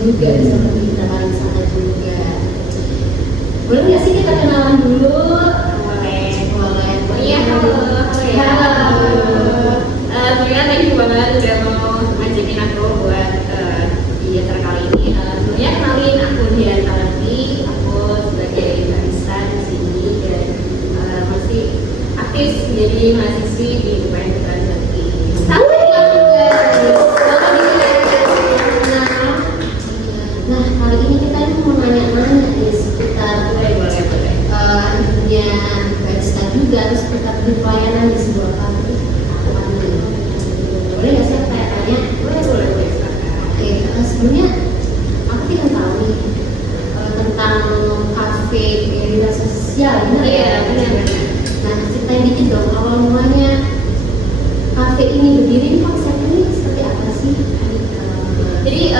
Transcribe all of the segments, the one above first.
juga seperti kita pariwisata juga. Boleh nggak sih kita kenalan dulu? Boleh. Iya, halo ya. Sebenarnya thank you banget udah mau ngajakin aku buat di acara kali ini. Sebenarnya kenalin aku Dian Alanti, aku sebagai barista di sini dan masih aktif jadi mahasiswi di UPN Putra Jati. Nah, kali ini kita mau nanya-nanya nih seputar dunia barista juga, terus seputar pelayanan di sebuah pabrik. Boleh nggak sih aku tanya? Boleh. Oke, sebelumnya aku ingin tahu nih tentang kafe prioritas sosial, benar ya? Iya, benar. Nah, ceritain dikit dong awal mulanya kafe ini berdiri, konsepnya ini seperti apa sih? Jadi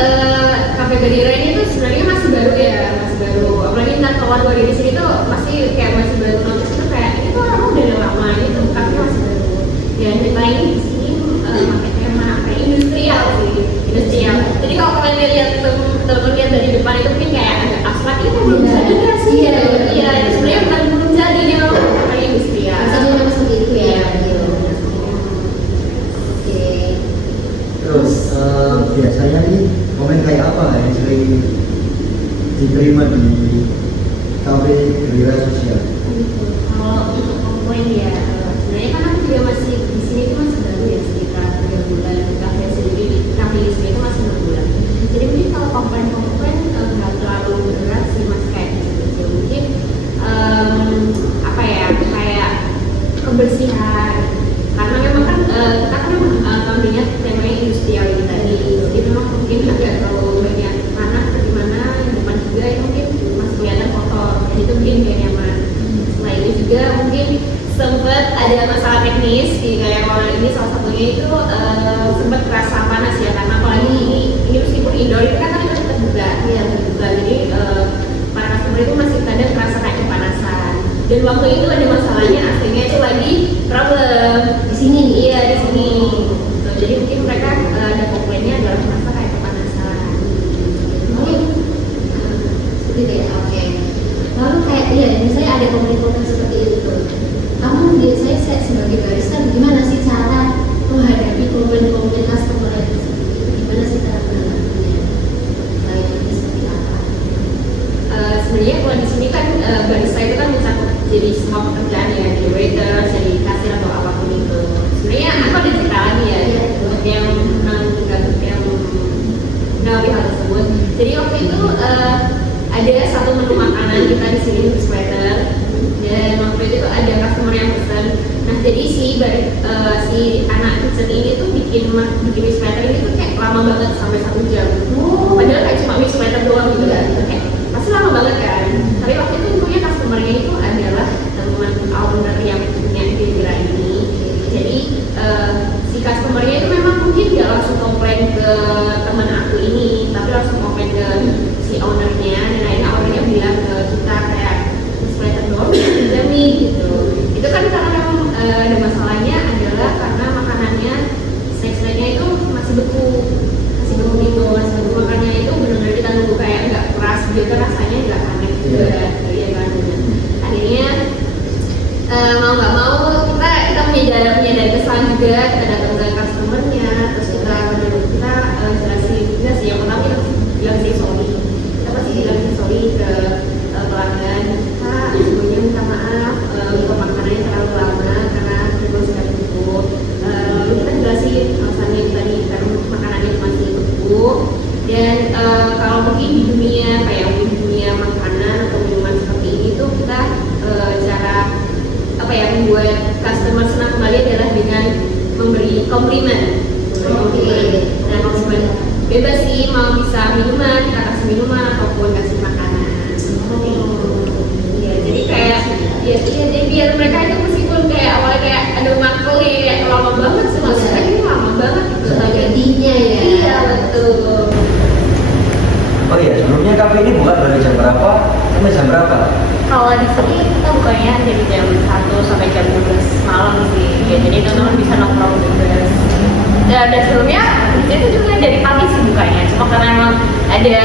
Cafe Gadira ini tuh sebenarnya masih baru ya, masih baru. Apalagi ntar keluar dari sini tuh masih baru notice itu kayak ini tuh orang udah lama, ini tuh kafe masih baru. Dan kita ini di sini marketnya kayak industrial sih, industrial. Jadi kalau kalian lihat temen-temen dari depan itu mungkin kayak agak abstrak, itu belum jadi nggak sih? Iya, sebenarnya bukan belum jadi dia kayak industrial. Misalnya seperti itu ya. Oke. Terus biasanya nih komen kayak apa yang sering diterima di kafe Gadira sosial? Kalau untuk komplain ya, sebenarnya kan aku juga masih di sini itu masih baru ya, sekitar 3 bulan. Kafe sendiri, kafe di sini itu masih 6 bulan. Jadi mungkin kalau komplain nggak terlalu berat sih, mas, kayak gitu. Mungkin apa ya, kayak kebersihan. Karena memang kan kita kan kampanye temanya industrial ini tadi. Jadi memang mungkin agak terlalu banyak tanah atau gimana, yang depan juga itu mungkin masih kelihatan kotor. Jadi itu mungkin gak nyaman. Selain itu juga mungkin sempat ada masalah teknis di kayak orang ini, salah satunya itu sempat terasa panas ya, karena apalagi ini meskipun indoor itu kan kita terbuka, ya terbuka. Jadi para customer itu masih kadang terasa kayak kepanasan. Dan waktu itu ada masalahnya AC-nya itu lagi problem Di sini nih. Iya, di sini. Tuh, jadi mungkin mereka ada komplainnya adalah merasa kayak kepanasan. Mungkin seperti itu ya. Oke. Lalu kayak iya, misalnya ada komplain-komplain seperti itu. Kamu biasanya saya sebagai barista gimana sih cara menghadapi komplain-komplain customer itu? Gimana sih cara menghadapinya? Layanannya seperti apa? Sebenarnya kalau di sini kan barista itu kan mencakup jadi semua pekerjaan ya, jadi waiter, jadi kasir atau apapun itu. Sebenarnya aku ada cerita lagi ya, yang menawi hal tersebut. Jadi waktu itu ada satu menu makanan kita di sini di Sweater, dan waktu itu ada customer yang pesan. Nah jadi si anak kitchen ini tuh bikin Sweater ini tuh kayak lama banget, sampai 1 jam. Padahal kayak cuma mix sweater doang gitu kan, kayak pasti lama banget kan. Tapi waktu itu untungnya customernya itu adalah teman owner yang punya Gadira ini. Jadi si customernya itu memang mungkin gak langsung komplain ke teman aku ini, tapi langsung komplain ke si ownernya. Dan akhirnya ownernya bilang ke kita kayak sweater doang bisa nih gitu. Itu kan karena memang ada masalahnya adalah karena makanannya, snack-snacknya itu masih beku gitu, makanya itu benar-benar kita nunggu kayak nggak keras juga, rasanya nggak aneh juga, ya kan. Akhirnya mau nggak mau kita punya dari kesalahan juga, kita datang ke customernya, terus kita jelasin juga sih. Yang pertama kita bilang sih sorry, kita pasti bilang sorry ke pelanggan, Kak, sebelumnya minta maaf untuk makanannya terlalu lama karena kita sudah tutup. Lalu kita jelasin alasannya tadi karena makanannya masih beku. Dan kalau mungkin di dunia makanan atau minuman seperti ini tuh kita cara membuat customer senang kembali adalah dengan memberi komplimen. Dan komplimen bebas sih, mau bisa minuman kita kasih minuman ataupun kasih makanan. Ya jadi kayak jadi biar mereka itu meskipun kayak awalnya kayak aduh makul ya kayak lama banget sih, maksudnya ini lama banget gitu Jadinya ya. Iya betul. Oh iya, sebelumnya kafe ini buka dari jam berapa sampai jam berapa? Kalau di sini kita bukanya dari jam 1 sampai jam 12 malam sih. Ya, jadi teman-teman bisa nongkrong bebas. Dan sebelumnya itu juga dari pagi sih bukanya. Cuma karena emang ada ada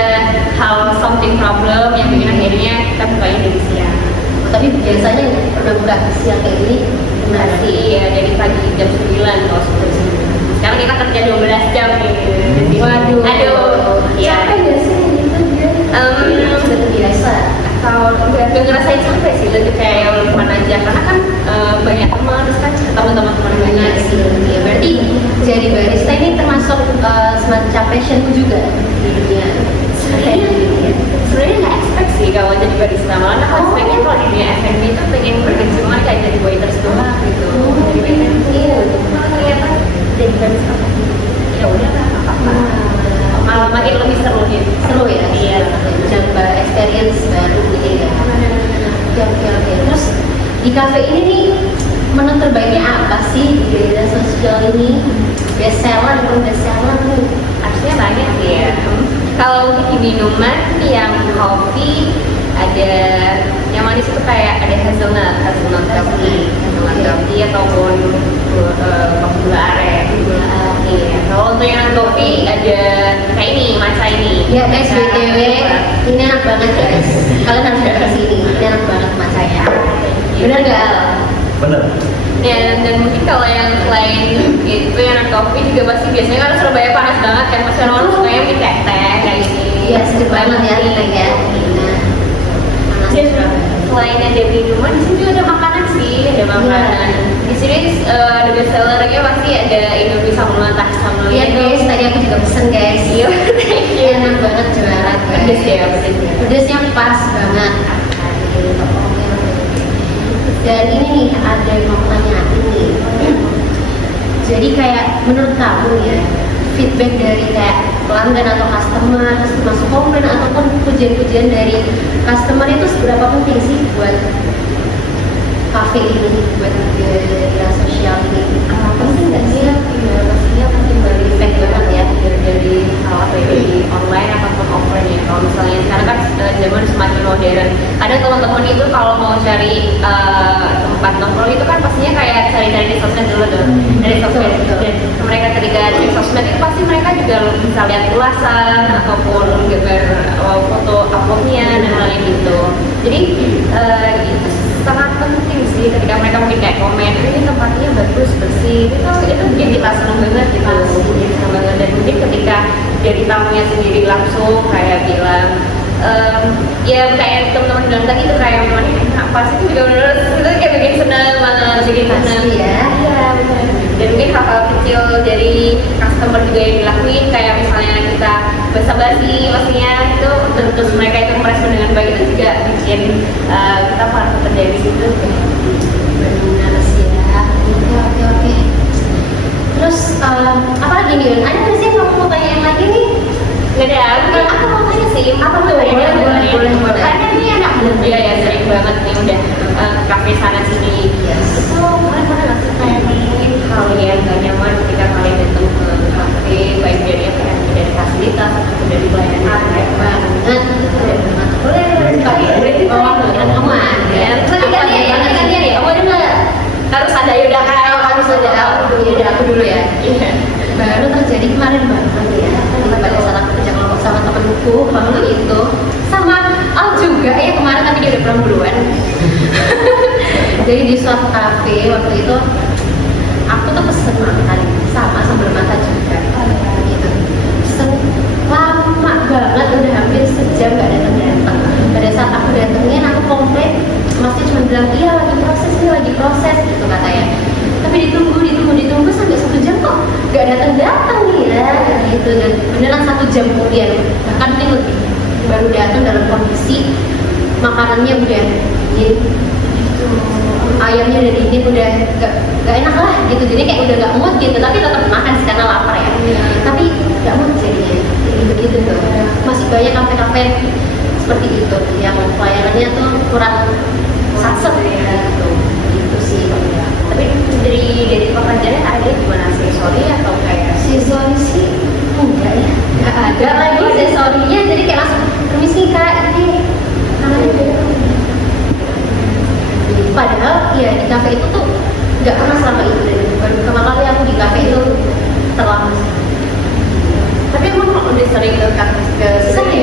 hal something problem yang bikin akhirnya kita bukanya dari siang. Tapi biasanya udah buka siang kayak gini benar Berarti ya dari pagi jam 9 kalau sudah sini. Sekarang kita kerja 12 jam nih. Waduh. Aduh. Ya. Capek gak sih gitu dia? Sudah terbiasa. Kalau nggak ngerasain sampai sih, lebih kayak yang fun aja karena kan banyak teman, terus kan ketemu teman-teman Benar banyak sih. Ya, berarti jadi barista ini termasuk semacam passionku juga di dunia kayak gini ya. sebenarnya nggak expect sih kalau jadi barista, malah aku expectnya kalau di dunia F&B itu pengen berkecimpung kayak jadi waiters doang gitu. Jadi waiters Iya. malah ternyata jadi barista ya udah lah nggak apa-apa, malah makin lebih seru gitu. Seru ya. Iya. Nambah experience baru gitu ya. Oke. Terus di cafe ini nih menu terbaiknya apa sih di media sosial ini? Best seller nih. Harusnya banyak ya. Kalau untuk di minuman yang kopi ada yang manis itu kayak ada hazelnut coffee ataupun kopi gula aren. Iya. Kalau untuk yang kopi ada kayak ini matcha ini. Ya guys, BTW ini enak banget guys. Kalian harus datang ke sini. Ini enak banget masanya. Bener gak? Bener. Ya, dan mungkin kalau yang lain itu yang kopi juga pasti biasanya kan Surabaya panas banget kan, masih orang sukanya mie teh kayak gini. Iya, sejuk banget ya kita ya. Dan selain ada minuman, di sini juga ada makanan sih, ada makanan. Di sini the best sellernya pasti ada Indomie sambal matah sama Iya guys, tadi aku juga pesen guys. Iya, Enak banget juara guys. pedes ya, pedesnya. Pedesnya pas banget. Dan ini nih ada yang mau tanya ini. Jadi kayak menurut kamu ya, feedback dari kayak pelanggan atau customer, masuk komplain ataupun pujian-pujian dari customer itu seberapa penting sih buat cafe ini, buat media sosial ini? Penting nggak sih? Ya, pastinya penting dari feedback banget ya, dari apa ya, dari online ataupun offline ya. Kalau misalnya sekarang kan zaman semakin modern, ada teman-teman itu kalau mau cari tempat nongkrong itu kan pastinya kayak cari-cari di sosmed dulu tuh, dari sosmed. Dan mereka ketika di sosmed itu pasti mereka juga bisa lihat ulasan ataupun gambar foto uploadnya dan lain gitu. Jadi itu sangat penting sih ketika mereka mungkin kayak komen ini tempatnya bagus bersih, itu bikin kita senang banget gitu, bikin senang banget. Dan mungkin ketika dari tamunya sendiri langsung kayak bilang ya kayak teman-teman bilang tadi itu kayak memang apa sih, itu juga benar itu kayak bikin senang banget, bikin senang Pasti ya. iya benar. Dan mungkin hal-hal kecil dari customer juga yang dilakuin kayak misalnya kita basa-basi pastinya itu terus mereka itu merespon dengan baik, itu juga bikin kita para pekerja di situ Benar sih ya. Oke. Terus apa lagi nih? Ada nggak sih yang kamu mau tanya yang lagi nih? nggak ada, mungkin aku mau tanya sih Apa tuh? Boleh. karena ini anak muda ya sering banget nih udah kafe sana sini. Yes. Itu kalian nggak sih kayak mungkin hal yang gak nyaman ketika kalian datang ke kafe, baik dari apa ya, dari fasilitas atau dari pelayanan kayak Banget. Boleh. Oh, kamu ada. Tadi gantian ya. Kamu ada nggak? harus ada yaudah kan Harus ada. Aku dulu ya. Iya. Baru terjadi kemarin banget ya. Pada saat aku kerja kelompok sama temenku waktu itu, sama Al juga ya kemarin, tapi dia udah pulang duluan. Jadi di suatu kafe waktu itu aku tuh pesen makan sama sambal mata juga. Gitu. Pesen lama banget, udah hampir sejam gak datang. Pada saat aku datengin aku komplain, masih cuma bilang iya lagi proses gitu katanya. Tapi ditunggu sampai 1 jam kok gak datang nih ya gitu. Dan beneran 1 jam kemudian, bahkan mungkin lebih, baru datang dalam kondisi makanannya udah dingin, ayamnya udah dingin, udah gak enak lah gitu. Jadi kayak udah gak mood gitu, tapi tetap makan sih karena lapar ya. Tapi gak mood jadinya, jadi begitu tuh. Masih banyak kafe-kafe seperti itu yang pelayanannya tuh kurang satset ya gitu. Gitu sih. Tapi dari pekerjaannya ada gimana sih, sorry atau kayak Season sih enggak ya, nggak ada lagi sensorinya. Jadi kayak langsung permisi kak, ini namanya beda. Padahal ya di kafe itu tuh nggak pernah selama itu, dan baru pertama kali aku di kafe itu selama. tapi emang udah sering ke Sering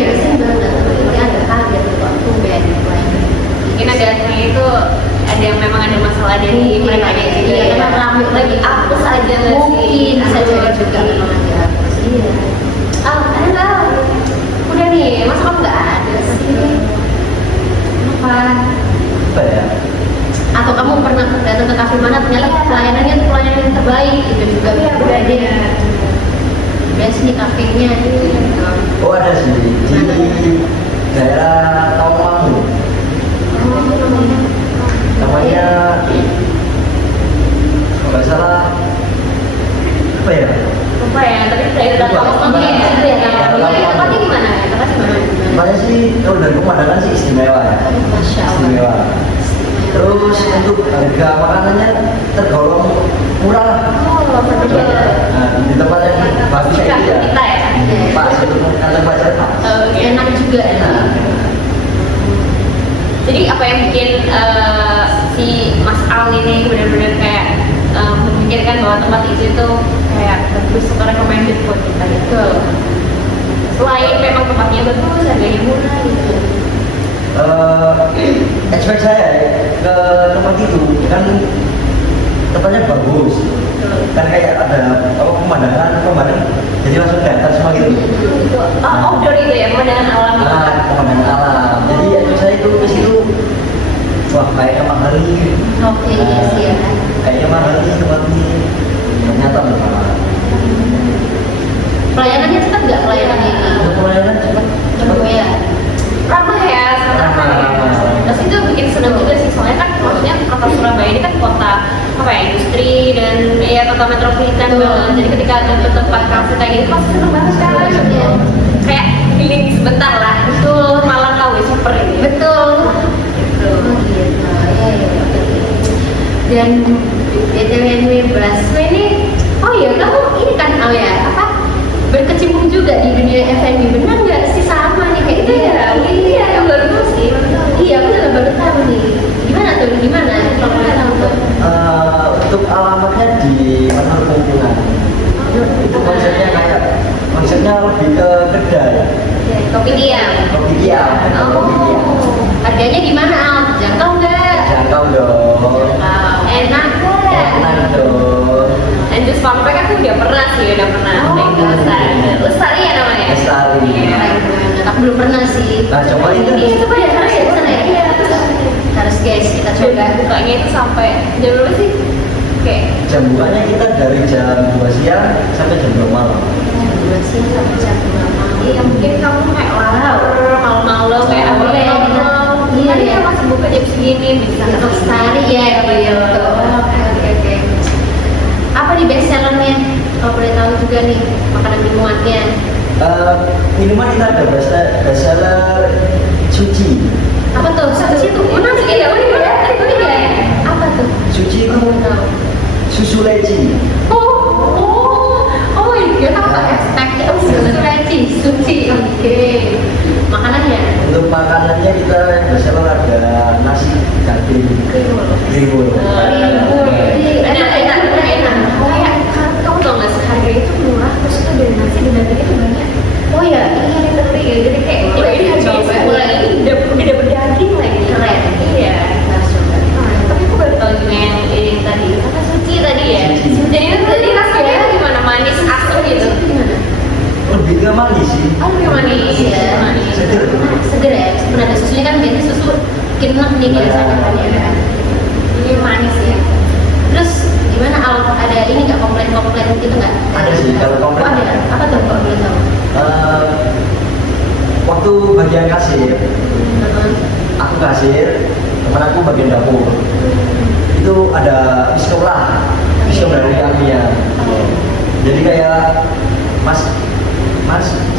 itu ada yang memang ada masalah dari Mungkin, mereka juga iya, ya. karena rame Lagi apes aja nggak sih? Mungkin bisa jadi juga memang lagi hapus. Iya. Ada udah nih, masa kamu nggak ada sih? Apa? Apa ya? Atau kamu pernah datang ke kafe mana ternyata pelayanannya itu pelayanan yang terbaik itu juga Iya, udah benar. deh. Best nih kafenya gitu. Oh ada sih di daerah Tawangmangu. Namanya kalau nggak salah apa ya? Apa ya? Tapi saya udah Lupa. tahu mungkin itu ya. Tempatnya gimana? Tempatnya gimana? Tempatnya sih kalau dari pemandangan sih istimewa ya. Masya Allah. Istimewa. Terus untuk harga makanannya tergolong murah. Oh, betul. Nah, di tempat yang bagus kayak gitu ya. Kita ya. Pas untuk kalian pacar pas. Enak juga Nah, Jadi apa yang bikin si Mas Al ini benar-benar kayak memikirkan bahwa tempat itu kayak bagus, recommended buat kita gitu. Selain memang tempatnya bagus, harganya murah gitu. expect saya ke tempat itu kan tempatnya bagus. Kan kayak ada apa pemandangan jadi langsung kelihatan semua gitu. Itu outdoor itu ya, pemandangan alam. Pemandangan alam. Jadi expect saya itu ke situ wah kayaknya mahal nih. Oke, iya sih ya. Kayaknya mahal nih tempat ini. Ternyata mahal. Pelayanannya cepat nggak pelayanannya ini? Untuk pelayanan cepat Cepat ya. Ramah ya, sangat ramah ya. Ramah. Terus itu bikin senang juga sih, soalnya kan maksudnya kota Surabaya ini kan kota apa ya, industri dan ya kota metropolitan Betul. banget. Jadi ketika ada tempat kafe kayak gitu pasti seneng banget kan. Iya. Kayak healing sebentar lah. Itu malah kau super ini. Betul. Gitu. Oh gitu. Ya, ya, oke. Dan BTW Braswe ini, oh iya kamu ini kan apa berkecimpung juga di dunia F&B, benar nggak sih sama nih kayak Itu ya, iya, yang baru tahu sih. Iya, aku juga baru tahu nih. Gimana tuh? Gimana? Kalau boleh tahu tuh. Untuk alamatnya di Pasar Pungkungan. Itu konsepnya lebih ke kedai. Kopi diam. Kopi diam. Kopi diam. Harganya gimana Al? Jangkau nggak? Jangkau dong. Enak nggak? Enak dong. And just fun fact aku udah pernah naik ke sana. Lestari ya namanya. Lestari. Iya. Aku belum pernah sih. Nah, cobain tuh. Iya, coba ya, harus ya, Sana ya? iya. Harus guys, kita coba. Dan bukanya itu sampai jam berapa sih? Kayak Jam bukanya kita dari jam 2 siang sampai jam 2 malam. Dua siang sampai jam 2 malam. iya mungkin kamu kayak malam-malam kayak apa Boleh. kayak Iya, tadi iya. kan masih buka jam segini bisa Untuk Lestari ya, Iya. Oke. Apa nih best sellernya? Kalau boleh tahu juga nih makanan minumannya. Minuman kita ada bestseller suci. Apa tuh? Sushi tuh? Mana sih ya? Mana ya? Itu dia ya? Apa tuh? Suci itu Kamu tahu? susu leci. Oh iya apa Expect sushi. Oke. Makanannya? Untuk makanannya kita yang bestseller ada nasi daging kriwul. Enak. Kayak kamu tau nggak sih harga itu murah terus itu dari nasi dan dagingnya tuh banyak. Oh ya, Iya literally ya. Jadi kayak ini harganya Coba. sebulan ini udah dapet daging lagi. Keren. Iya. Harus coba. Tapi aku baru tahu juga yang ini tadi. Apa suci tadi ya? Suci. Jadi itu tadi rasanya gimana? Manis asam gitu. Itu gimana? Lebih ke manis sih. Oh lebih manis. Iya. Manis. Seger. Seger ya, meskipun ada susunya kan biasanya susu bikin enak nih biasanya kan ya. Ini manis ya. Terus gimana Al? Ada ini nggak komplain gitu nggak? Ada sih, kalau komplain. Oh, ada. Apa tuh kalau boleh tahu? Waktu bagian kasir, aku kasir, teman aku bagian dapur. Itu ada pisau dari kami ya. Jadi kayak mas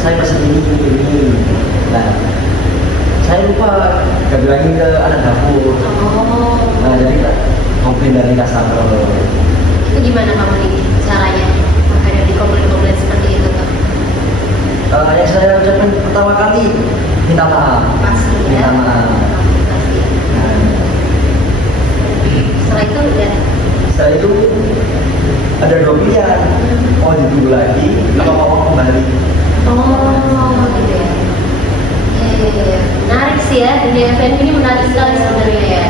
saya pesen ini. Nah, saya lupa gak bilangin ke anak dapur. Oh, Nah, jadi kan komplain dari customer. itu gimana kamu nih caranya menghadapi komplain seperti itu tuh? Yang saya ucapkan pertama kali minta maaf. Pasti ya. Minta maaf. Nah, Setelah itu udah. setelah itu ada 2 pilihan, mau ditunggu lagi atau mau kembali. Oh, gitu ya. Menarik sih ya, dunia F&B ini menarik sekali sebenarnya ya.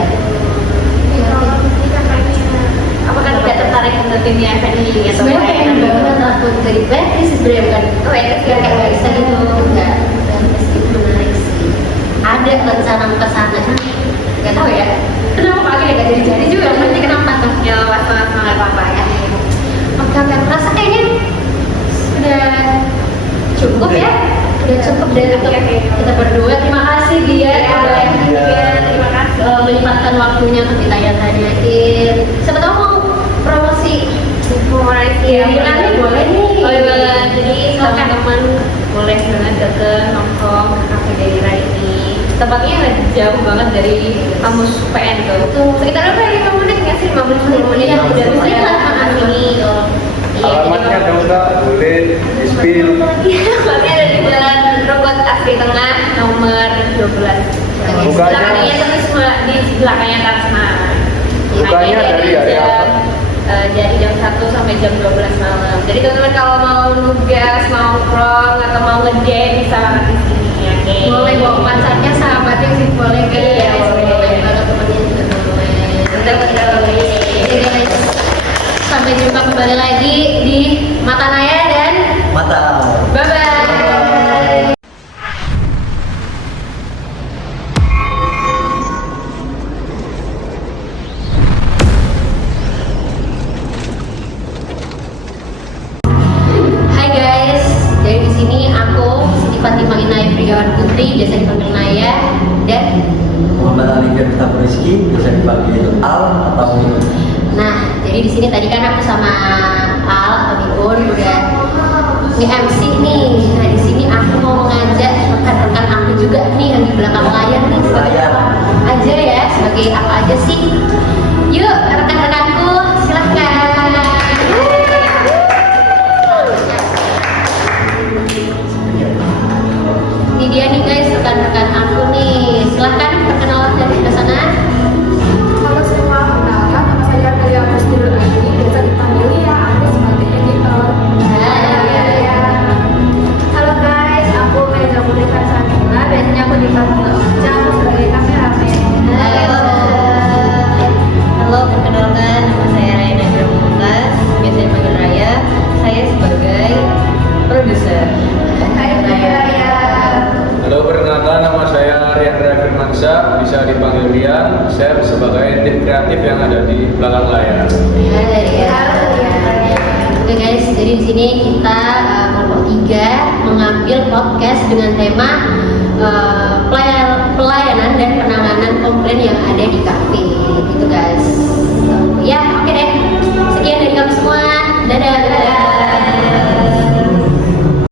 udah cukup deh untuk kita berdua. Terima kasih dia Terima kasih. menyempatkan waktunya untuk kita yang tanyain. Siapa tahu mau promosi nanti boleh nih. Boleh banget. Jadi teman-teman boleh banget datang nongkrong ke Cafe Daira ini. Tempatnya nggak jauh banget dari kampus PN tuh. Sekitar berapa 5 menit nggak sih? 5 menit 10 menit Iya, udah udah bisa lah makan ini. Alamatnya dong Kak, boleh di-spill. Alamatnya ada di Jalan Robot Asri Tengah nomor 12. Bukanya- Belakangnya Transmart, di belakangnya Transmart. Bukanya dari hari apa? Dari jam 1 sampai jam 12 malam. Jadi teman-teman kalau mau nugas, mau nongkrong atau mau ngedate bisa banget di sini ya. Oke. Boleh bawa pacarnya, sahabatnya sih boleh kan? Iya, boleh. Banget temennya juga boleh. Bener-bener. Jadi guys, sampai jumpa kembali lagi di Mata Naya dan Mata. bye-bye. Hai guys, dari di sini aku Siti Fatimah Inaya Priawan Putri, biasa dipanggil Naya, dan Muhammad Ali Firta Rizky, bisa dipanggil Al atau Min. nah jadi di sini tadi kan aku sama Al, Abiun udah nge-MC nih. Nah di sini aku mau mengajak rekan-rekan aku juga nih yang di belakang layar nih sebagai Layar. apa aja ya, sebagai apa aja sih? Yuk rekan-rekanku silahkan. Ini dia nih guys rekan-rekan aku nih. Silahkan perkenalan dari sebelah sana. Halo semua, kenalkan nama saya Delia Agustinur Adi, biasa dipanggil Lia, aku sebagai editor. Halo guys, aku Mega Mudika Sanila, biasanya aku dipanggil Ujang sebagai kameramen. Halo, perkenalkan nama saya Raya Nadia Mumtaz, biasa dipanggil Raya. Saya sebagai produser. Hai Raya. Halo, perkenalkan nama saya Rian Ria Firmansyah, bisa dipanggil Rian. Saya sebagai tim kreatif yang ada di belakang layar. Oke guys, jadi di sini kita kelompok 3 mengambil podcast dengan tema pelayanan dan penanganan komplain yang ada di kafe, gitu guys. Ya, oke deh. Sekian dari kami semua. Dadah.